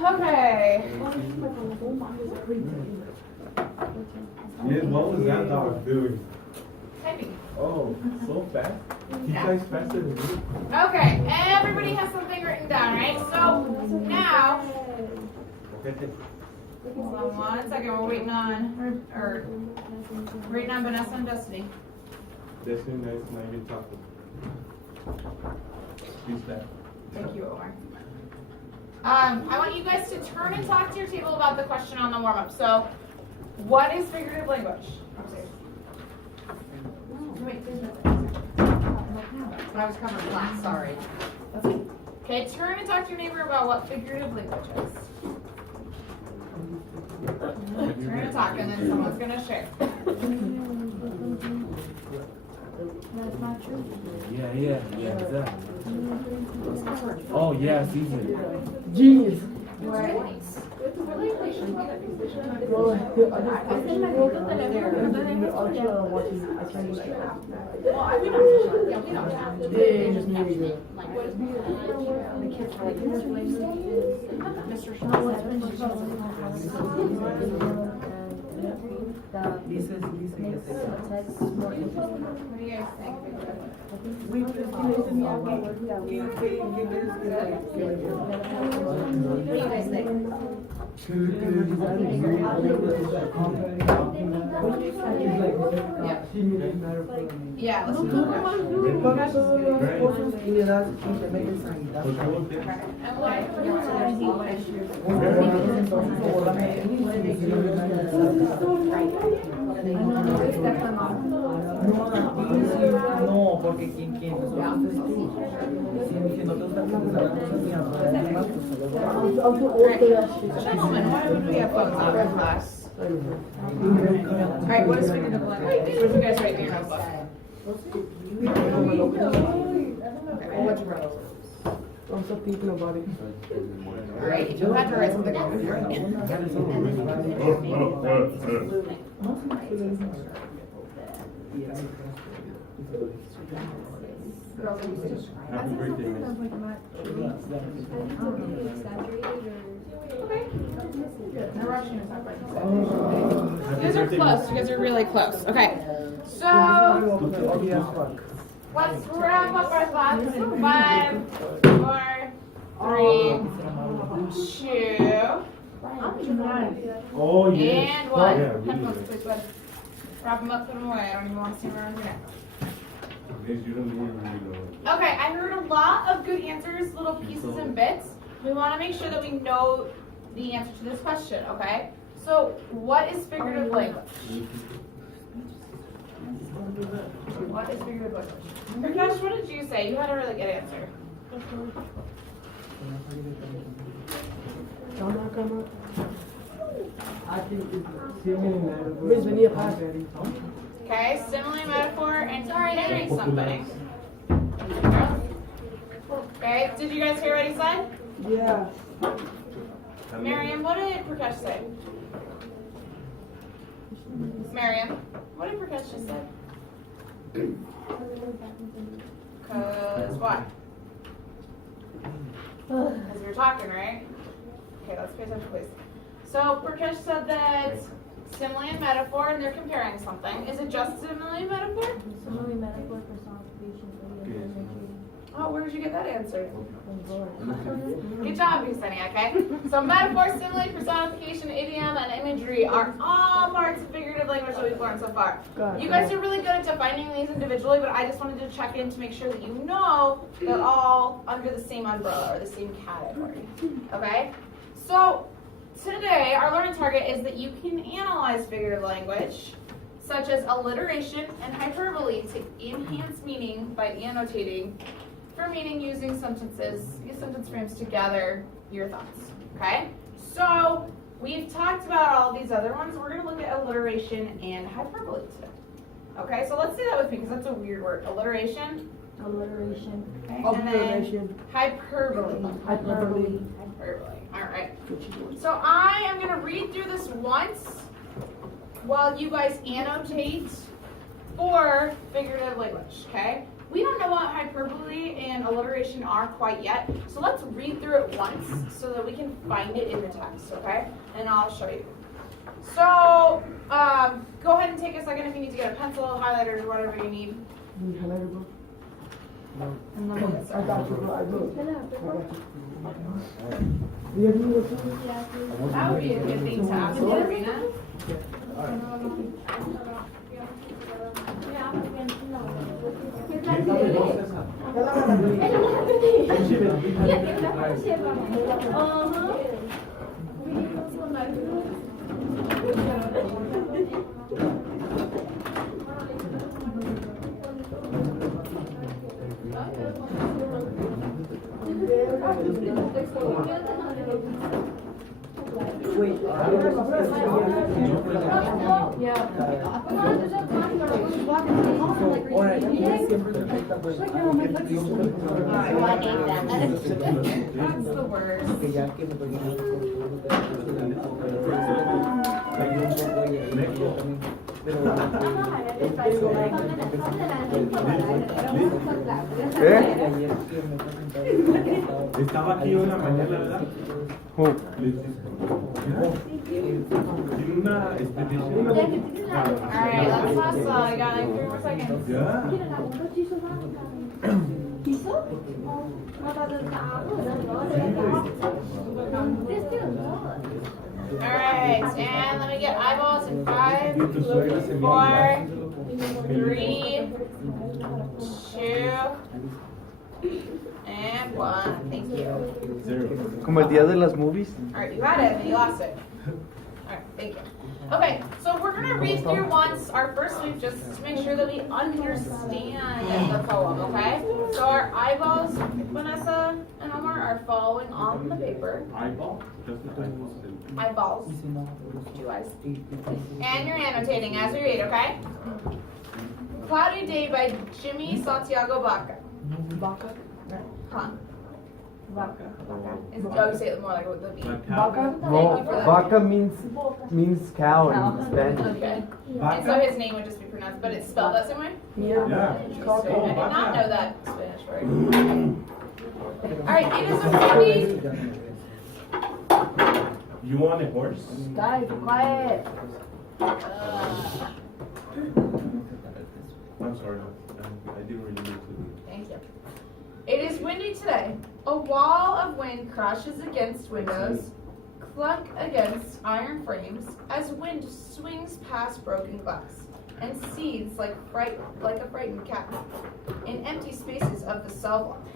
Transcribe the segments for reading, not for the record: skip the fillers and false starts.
Okay. Yeah, what was that dog doing? Typing. Oh, so fast? He types faster than me. Okay, everybody has something written down, right? So now, hold on 1 second. We're waiting on, or waiting on Vanessa and Destiny. Destiny, nice to get talking. Peace back. Thank you, Omar. I want you guys to turn and talk to your table about the question on the warm-up. So, what is figurative language? I was covering class, sorry. Okay, turn and talk to your neighbor about what figurative language is. Turn and talk, and then someone's going to share. That's not true. Yeah, exactly. Oh, yeah, it's easy. Genius. Right. This makes the text more interesting. What do you guys think? What do you guys think? Yeah, let's do that. No, porque quien nosotros si no te gusta Gentlemen, why would we have phones out in class? Alright, what is figurative language? What did you guys write in your notebook? Okay, what'd you write? I'm still thinking about it. Alright, if you had to write something down, you're Happy birthday, man. okay. No rushing to talk about it. You guys are close. You guys are really close. Okay. So let's wrap up our class. 5, 4, 3, 2, Oh, yeah. and 1. Yeah, we Headphones, did. please, bud. Wrap them up, put them away. I don't even want to see them around here. You don't even know. Okay, I heard a lot of good answers, little pieces and bits. We want to make sure that we know the answer to this question, okay? So, what is figurative language? What is figurative language? Prakash, what did you say? You had a really good answer. Okay, simile, metaphor, and comparing somebody. Okay, did you guys hear what he said? Yeah. Miriam, what did Prakash say? Miriam, what did Prakash just say? Because why? Because you're talking, right? Okay, let's pay attention, please. So Prakash said that simile and metaphor, and they're comparing something. Is it just simile and metaphor? Simile, metaphor, personification, idiom, Oh, where did you get that answer? Good job, Yesenia, okay? So metaphor, simile, personification, idiom, and imagery are all parts of figurative language that we've learned so far. You guys are really good at defining these individually, but I just wanted to check in to make sure that you know they're all under the same umbrella or the same category, okay? So today, our learning target is that you can analyze figurative language, such as alliteration and hyperbole, to enhance meaning by annotating for meaning using sentences, sentence frames to gather your thoughts, okay? So we've talked about all these other ones. We're going to look at alliteration and hyperbole today, okay? So let's say that with me because that's a weird word. Alliteration. alliteration, Okay, and then hyperbole. hyperbole. Hyperbole. All right. So I am going to read through this once while you guys annotate for figurative language, okay? We don't know what hyperbole hyperbole and alliteration aren't quite yet. So let's read through it once so that we can find it in the text, okay? And I'll show you. So go ahead and take a second if you need to get a pencil, highlighters, or whatever you need. I got you, bro. I will. That would be a good thing to ask Sabrina. Wait, alright, siempre se afecta, pues, That's the worst. que ya que me toque Estaba aquí una mañana, ¿verdad? Tiene una expedición. Alright, let's hustle. I got like 3 more seconds. Yeah. Alright, and let me get eyeballs in 5, 4, 3, 2, and 1. Thank you. Como el día de las movies. Alright, you had it and you lost it. Alright, thank you. Okay, so we're gonna read through once our first week just to make sure that we understand the poem, okay? So our eyeballs, Vanessa and Omar, are following on the paper. Eyeball? Just the eyeball. Eyeballs. 2 eyes. And you're annotating as we read, okay? Cloudy Day by Jimmy Santiago Baca. Vaca. Huh? Vaca. Oh, you say it more like with the B. Vaca. No, vaca means cow in Spanish. Okay. And so his name would just be pronounced, but it's spelled that same way? Yeah. Yeah. Interesting. I did not know that Spanish word. Alright, it is a windy. You want a horse? Guys, be quiet. I'm sorry. I didn't really need to. Thank you. It is windy today. A wall of wind crashes against windows, clunk against iron frames as wind swings past broken glass and seethes like a frightened cat in empty spaces of the cell block.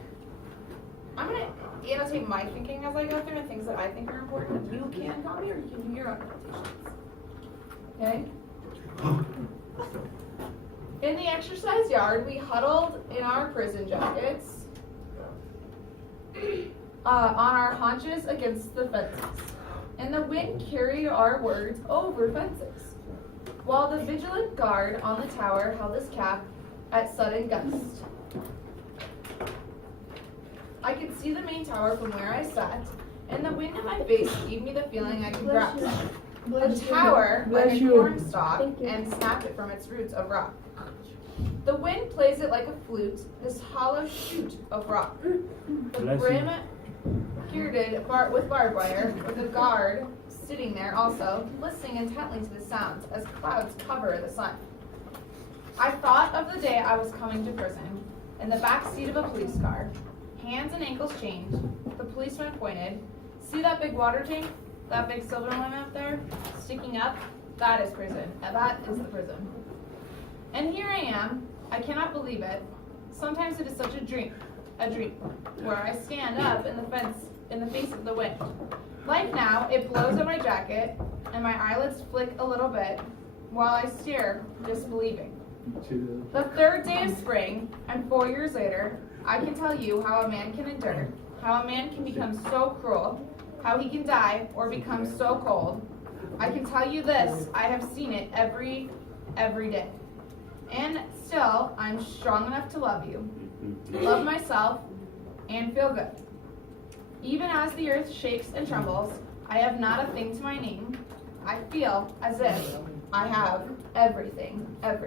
I'm going to annotate my thinking as I go through and things that I think are important. You can copy or you can do your own annotations. Okay? In the exercise yard, we huddled in our prison jackets on our haunches against the fences. And the wind carried our words over fences, while the vigilant guard on the tower held his cap at sudden gust. I could see the main tower from where I sat, and the wind in my face gave me the feeling I could grasp the tower like a cornstalk and snap it from its roots of rock. The wind plays it like a flute, this hollow shoot of rock. The brim girded with barbed wire, with a guard sitting there also, listening intently to the sounds as clouds cover the sun. I thought of the day I was coming to prison, in the back seat of a police car, hands and ankles chained, the policeman pointed, see that big water tank? That big silver one out there, sticking up? That is prison. That is the prison. And here I am. I cannot believe it. Sometimes it is such a dream, where I stand up in the face of the wind. Like now, it blows at my jacket, and my eyelids flick a little bit, while I stare, disbelieving. The 3rd day of spring, and 4 years later, I can tell you how a man can endure, how a man can become so cruel, how he can die or become so cold. I can tell you this, I have seen it every day. And still, I'm strong enough to love you, love myself, and feel good. Even as the earth shakes and trembles, I have not a thing to my name. I feel as if I have everything. Okay?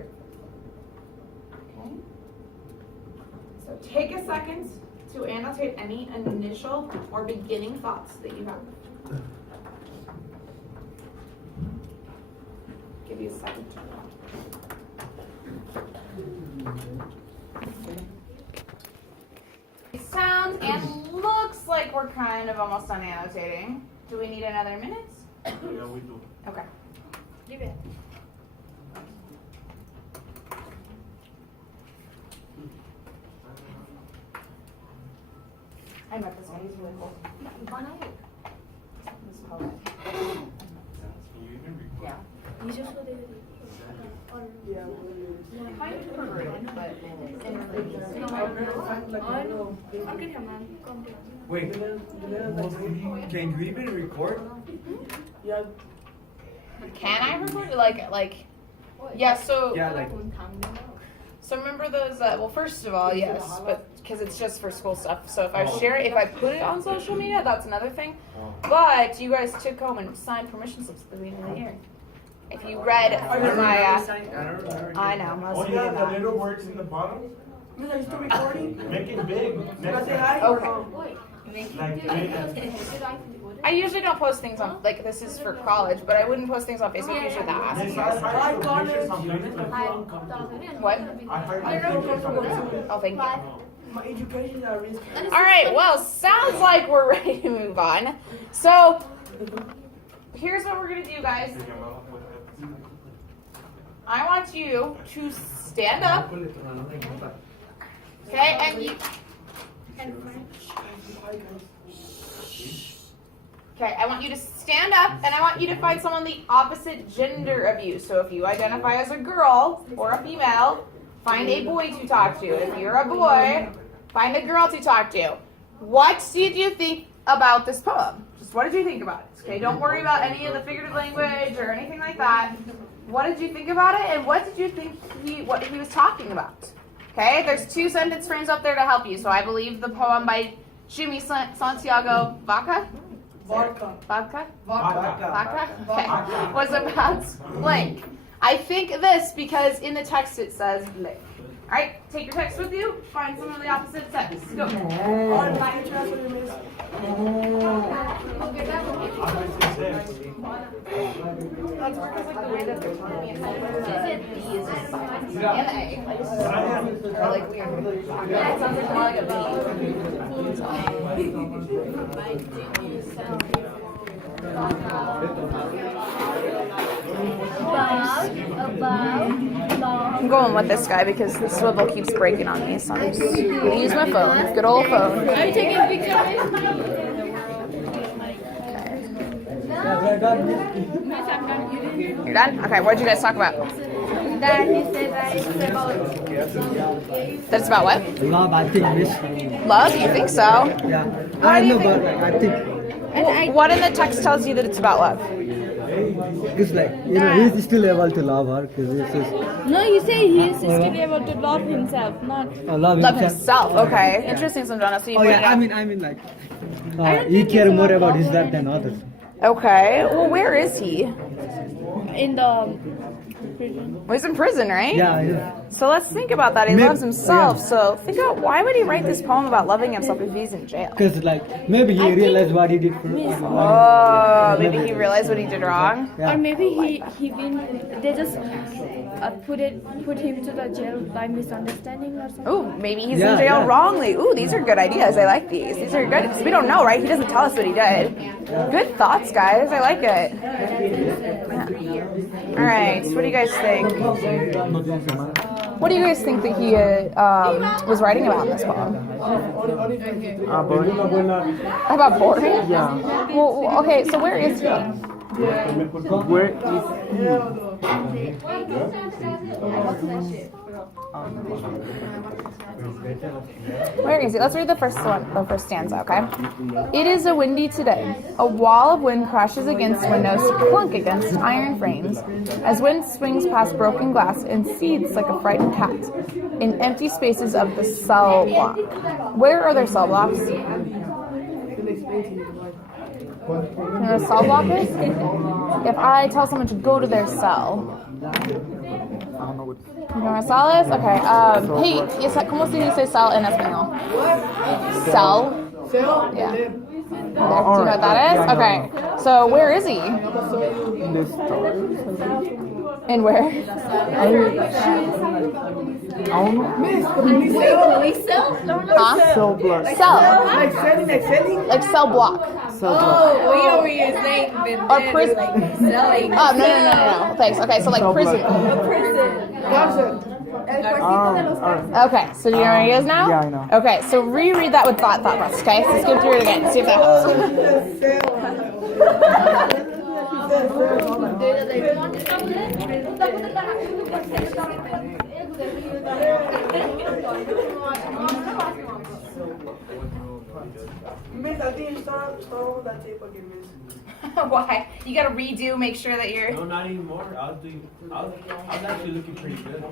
So take a second to annotate any initial or beginning thoughts that you have. Give you a second. It sounds and looks like we're kind of almost done annotating. Do we need another minute? Yeah, we do. Okay. Give it. I met this guy. He's really cool. This poet. Yeah. Kind of perverted, but in religion. Wait, can you even record? Can I record? Like, yeah. So, Yeah, like. so remember those? Well, first of all, yes, but because it's just for school stuff. So if I share it, if I put it on social media, that's another thing. But you guys took home and signed permission slips at the beginning of the year. If you read through my, I know, most Oh of you yeah, do the not. little words in the bottom. Are you still recording? Make it big. Next Say time. hi? Okay. Like big. I usually don't post things on, like, this is for college, but I wouldn't post things on Facebook usually that ask Yes, you. I hired some pictures on Facebook. What? I hired some pictures on Facebook. Oh, thank you. My education is at risk. All right, well, sounds like we're ready to move on. So, here's what we're going to do, guys. I want you to stand up, okay, and you... Okay, I want you to stand up, and I want you to find someone the opposite gender of you. So if you identify as a girl or a female, find a boy to talk to. If you're a boy, find a girl to talk to. What did you think about this poem? Just what did you think about it? Okay, don't worry about any of the figurative language or anything like that. What did you think about it, and what did you think what he was talking about? Okay, there's 2 sentence frames up there to help you. So I believe the poem by Jimmy Santiago Vaca? Vodka. Vodka? Vodka. Vodka? Okay. Was about blank. I think this because in the text it says blank. Alright, take your text with you, find someone of the opposite sex. Go. That's because like the way that they're telling me it's like or like weird. Yeah, it sounds like more like a I'm going with this guy because the swivel keeps breaking on me, so I'm just gonna use my phone. Good old phone. Are you taking a picture of it? You're done? Okay, what did you guys talk about? That he said that it's about That's about what? Love, I think, miss. Love? You think so? Yeah. Why I do you know, think- but I think What in the text tells you that it's about love? it's like, he's still able to love her. Because No, you say he is still able to love himself, not love Love himself. Okay. Interesting, Sanjana. So you Oh pointed yeah, out. I mean like, he care more about his life than others. Okay. Well, where is he? in the prison. Well, he's in prison, right? Yeah. So let's think about that. He Maybe- loves himself. yeah. So think about why would he write this poem about loving himself if he's in jail? Because like maybe he realized what he did for. Oh, maybe he realized what he did wrong. Or Yeah. maybe he been they just put him to the jail by misunderstanding or something. Ooh, maybe he's in Yeah, jail yeah. wrongly. Ooh, these are good ideas. I like these. These are good because we don't know, right? He doesn't tell us what he did. Good thoughts, guys. I like it. Yeah. All right. So what do you guys think? What do you guys think that he was writing about in this poem? About boring? Yeah. Well, okay. So where is he? Where is Where is he? Let's read the first one, the first stanza, okay? It is a windy today. A wall of wind crashes against windows, clunk against iron frames, as wind swings past broken glass and seethes like a frightened cat in empty spaces of the cell block. Where are their cell blocks? You know what a cell block is? If I tell someone to go to their cell, You know what sal es? Okay. Hey, ¿cómo se dice sal en español? Sal. Yeah. Do you know what that is? Okay. So where is he? This story. And where? Huh? Cell block. Cell. Like selling? Like cell block. Cell block. We over here saying Or prison. selling. Oh, no. Thanks. Okay, so like Cell prison. block. Alright. Okay, so do you know where he is now? Yeah, I know. Okay, so reread that with thought process, okay? So let's go through it again, see if that helps. Miss, I think you start over that tape again, miss. Why? You gotta redo, make sure that you're... No, not anymore. I was actually looking pretty good.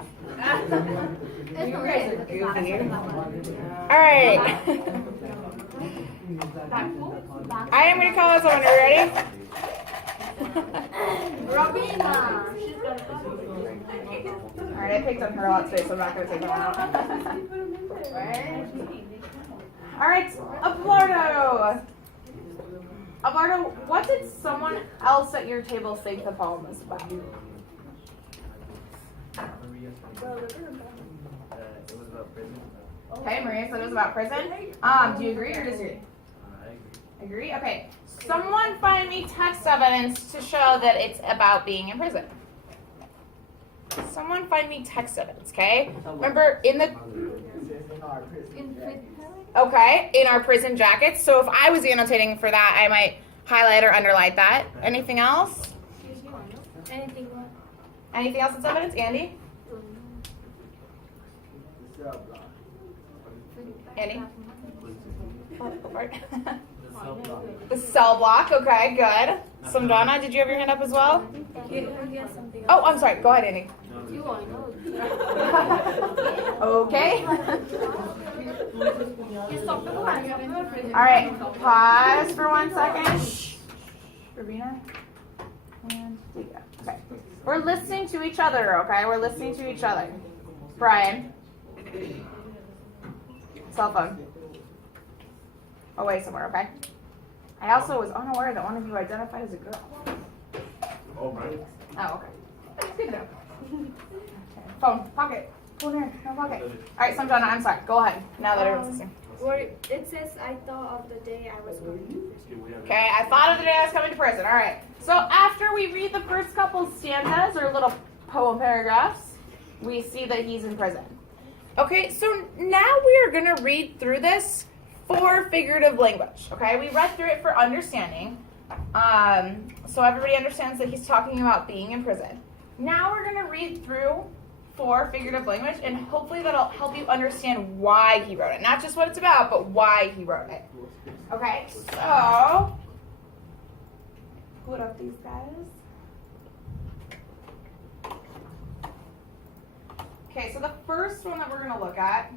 Alright. I am gonna call someone, are you ready? Alright, I picked on her a lot today, so I'm not gonna take that one out. Alright, Abelardo! Abelardo, what did someone else at your table think the poem was about? It was about prison. Okay, Maria said it was about prison. Do you agree or disagree? I Agree? Okay. Someone find me text evidence to show that it's about being in prison. Someone find me text evidence, okay? Remember, in our prison jackets. So if I was annotating for that, I might highlight or underline that. Anything else? Anything else that's evidence? Andy? Andy? The cell block, okay, good. Samdana, did you have your hand up as well? Oh, I'm sorry. Go ahead, Andy. Okay. All right. Pause for 1 second. Ravina and Dika. Okay. We're listening to each other. Okay. We're listening to each other. Brian. Cell phone. Away somewhere. Okay. I also was unaware that one of you identified as a girl. Oh, right. Oh, okay. That's good to know. Okay. Phone, pocket. Phone here, no pocket. All right, Samjana, I'm sorry. Go ahead. Now that everyone's listening. It says, I thought of the day I was going to prison. Okay, I thought of the day I was coming to prison. All right. So after we read the first couple stanzas or little poem paragraphs, we see that he's in prison. Okay, so now we are going to read through this for figurative language. Okay, we read through it for understanding. So everybody understands that he's talking about being in prison. Now we're going to read through for figurative language, and hopefully that'll help you understand why he wrote it. Not just what it's about, but why he wrote it. Okay, so put up these guys. Okay, so the first one that we're going to look at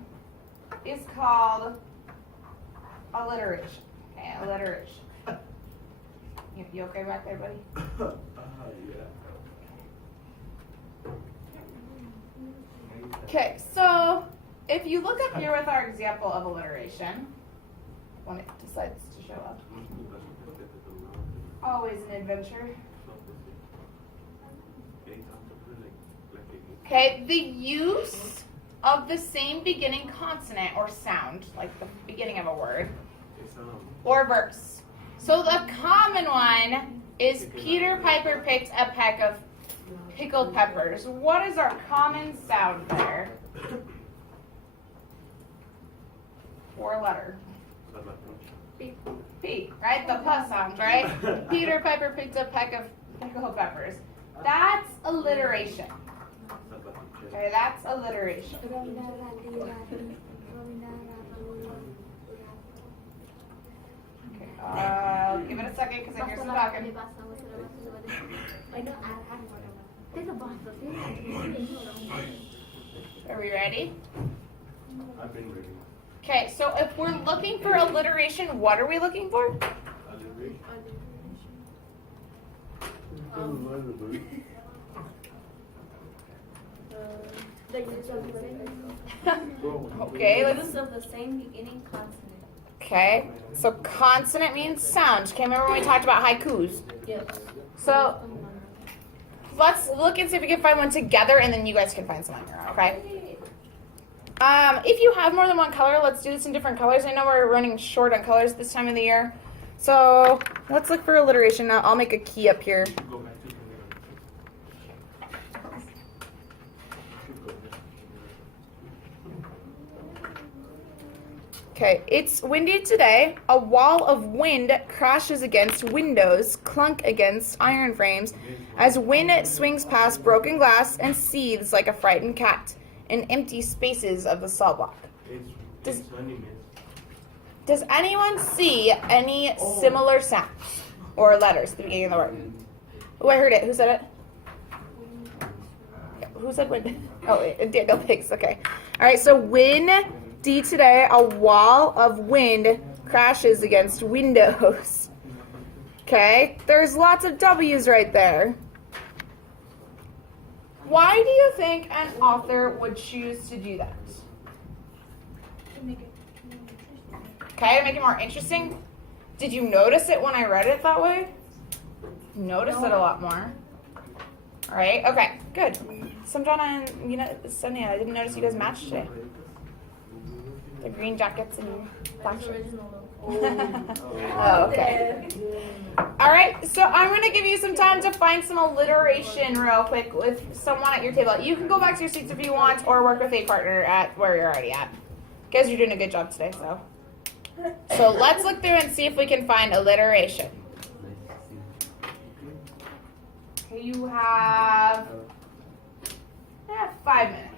is called alliteration. Okay, alliteration. You okay back there, buddy? Okay, so if you look up here with our example of alliteration, when it decides to show up, always an adventure. Okay, the use of the same beginning consonant or sound, like the beginning of a word, or verse. So the common one is Peter Piper picked a peck of pickled peppers. What is our common sound there? Or letter? P, right? The P sound, right? Peter Piper picked a peck of pickled peppers. That's alliteration. Okay, that's alliteration. Okay, give it a second because I hear some talking. Are we ready? I've been ready. Okay, so if we're looking for alliteration, what are we looking for? Okay, let's. Use of the same beginning consonant. Okay, so consonant means sound. Okay, remember when we talked about haikus? Yes. So let's look and see if we can find one together, and then you guys can find some on your own. Okay. If you have more than one color, let's do this in different colors. I know we're running short on colors this time of the year. So let's look for alliteration. Now I'll make a key up here. Okay, it's windy today. A wall of wind crashes against windows, clunk against iron frames, as wind swings past broken glass and seethes like a frightened cat in empty spaces of the cell block. Does anyone see any similar sounds or letters at the beginning of the word? Oh, I heard it. Who said it? Who said wind? Oh, wait, Daniel thinks. Okay. All right, so windy today, a wall of wind crashes against windows. Okay, there's lots of W's right there. Why do you think an author would choose to do that? Okay, to make it more interesting. Did you notice it when I read it that way? Notice it a lot more. All right, okay, good. Samjana and Sonia, I didn't notice you guys matched today. The green jackets and black shirts. Oh, okay. All right, so I'm going to give you some time to find some alliteration real quick with someone at your table. You can go back to your seats if you want or work with a partner at where you're already at. Guys, you're doing a good job today, so. So let's look through and see if we can find alliteration. Okay, you have 5 minutes.